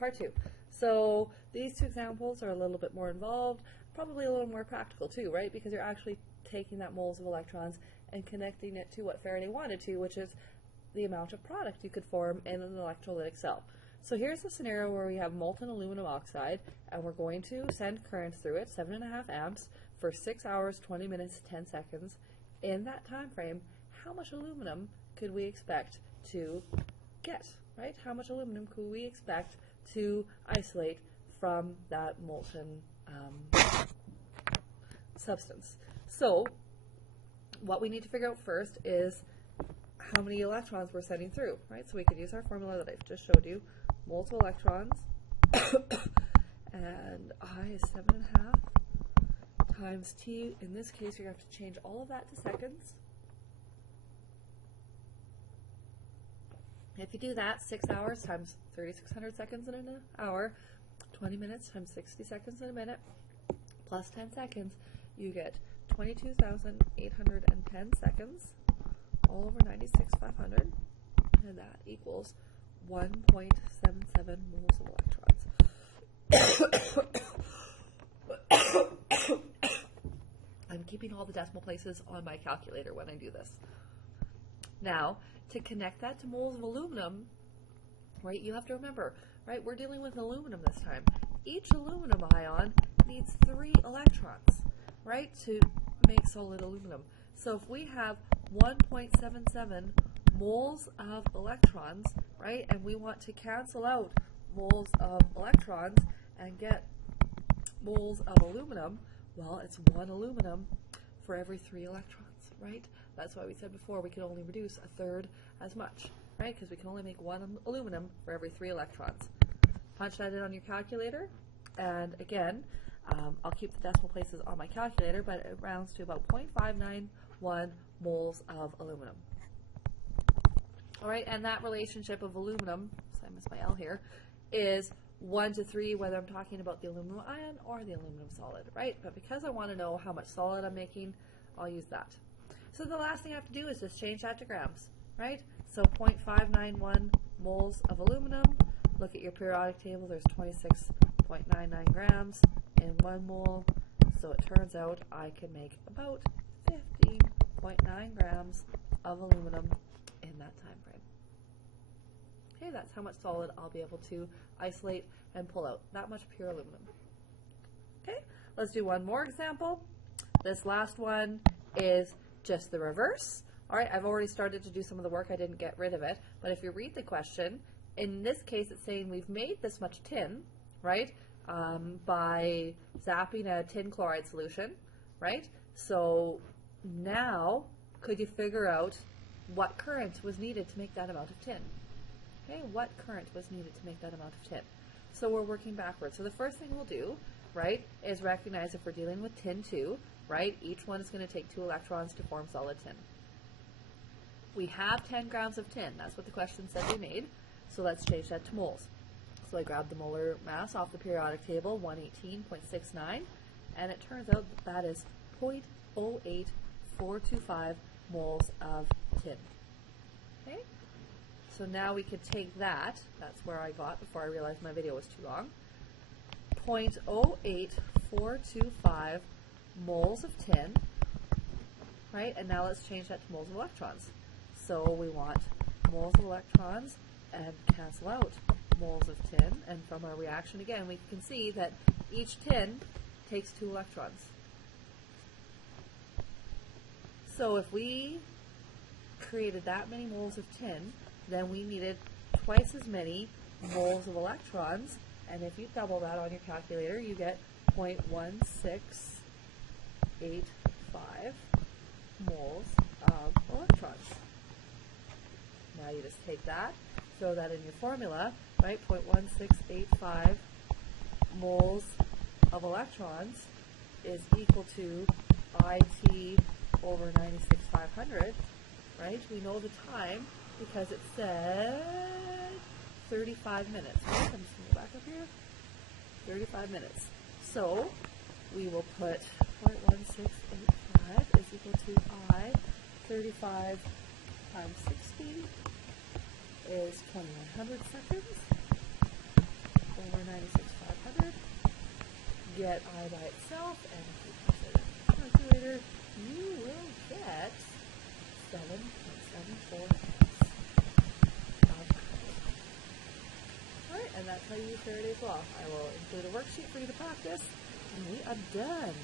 part 2. So these two examples are a little bit more involved, probably a little more practical too, right? Because you're actually taking that moles of electrons and connecting it to what Faraday wanted to, which is the amount of product you could form in an electrolytic cell. So here's a scenario where we have molten aluminum oxide, and we're going to send current through it, 7.5 amps, for 6 hours, 20 minutes, 10 seconds. In that time frame, how much aluminum could we expect to get, right? How much aluminum could we expect to isolate from that molten substance? So what we need to figure out first is how many electrons we're sending through, right? So we could use our formula that I've just showed you. Moles of electrons, and I is 7.5 times T. In this case, you're going to have to change all of that to seconds. If you do that, 6 hours times 3,600 seconds in an hour, 20 minutes times 60 seconds in a minute, plus 10 seconds, you get 22,810 seconds, all over 96,500, and that equals 1.77 moles of electrons. I'm keeping all the decimal places on my calculator when I do this. Now, to connect that to moles of aluminum, right, you have to remember, right, we're dealing with aluminum this time. Each aluminum ion needs 3 electrons, right, to make solid aluminum. So if we have 1.77 moles of electrons, right, and we want to cancel out moles of electrons and get moles of aluminum, well, it's 1 aluminum for every 3 electrons, right? That's why we said before we could only reduce 1/3 as much, right? Because we can only make 1 aluminum for every 3 electrons. Punch that in on your calculator, and again, I'll keep the decimal places on my calculator, but it rounds to about 0.591 moles of aluminum. All right, and that relationship of aluminum, so I missed my L here, is 1 to 3, whether I'm talking about the aluminum ion or the aluminum solid, right? But because I want to know how much solid I'm making, I'll use that. So the last thing I have to do is just change that to grams, right? So 0.591 moles of aluminum. Look at your periodic table. There's 26.99 grams in 1 mole. So it turns out I can make about 15.9 grams of aluminum in that time frame. Okay, that's how much solid I'll be able to isolate and pull out. That much pure aluminum. Okay, let's do one more example. This last one is just the reverse. All right, I've already started to do some of the work. I didn't get rid of it. But if you read the question, in this case it's saying we've made this much tin, right, by zapping a tin chloride solution, right? So now could you figure out what current was needed to make that amount of tin? Okay, what current was needed to make that amount of tin? So we're working backwards. So the first thing we'll do, right, is recognize if we're dealing with tin 2, right, each one is going to take 2 electrons to form solid tin. We have 10 grams of tin. That's what the question said we made. So let's change that to moles. So I grabbed the molar mass off the periodic table, 118.69, and it turns out that is 0.08425 moles of tin. Okay? So now we could take that, that's where I got before I realized my video was too long, 0.08425 moles of tin, right? And now let's change that to moles of electrons. So we want moles of electrons and cancel out moles of tin, and from our reaction again we can see that each tin takes 2 electrons. So if we created that many moles of tin, then we needed twice as many moles of electrons, and if you double that on your calculator you get 0.1685 moles of electrons. Now you just take that, throw that in your formula, right? 0.1685 moles of electrons is equal to IT over 96,500, right? We know the time because it said 35 minutes. Right? I'm just going to go back up here. 35 minutes. So we will put 0.1685 is equal to I. 35 times 60 is 2100 seconds. over 96,500. Get I by itself, and if you press it in the calculator, you will get 7.74 amps of current. Alright, and that's how you use Faraday's law. I will include a worksheet for you to practice, and we are done.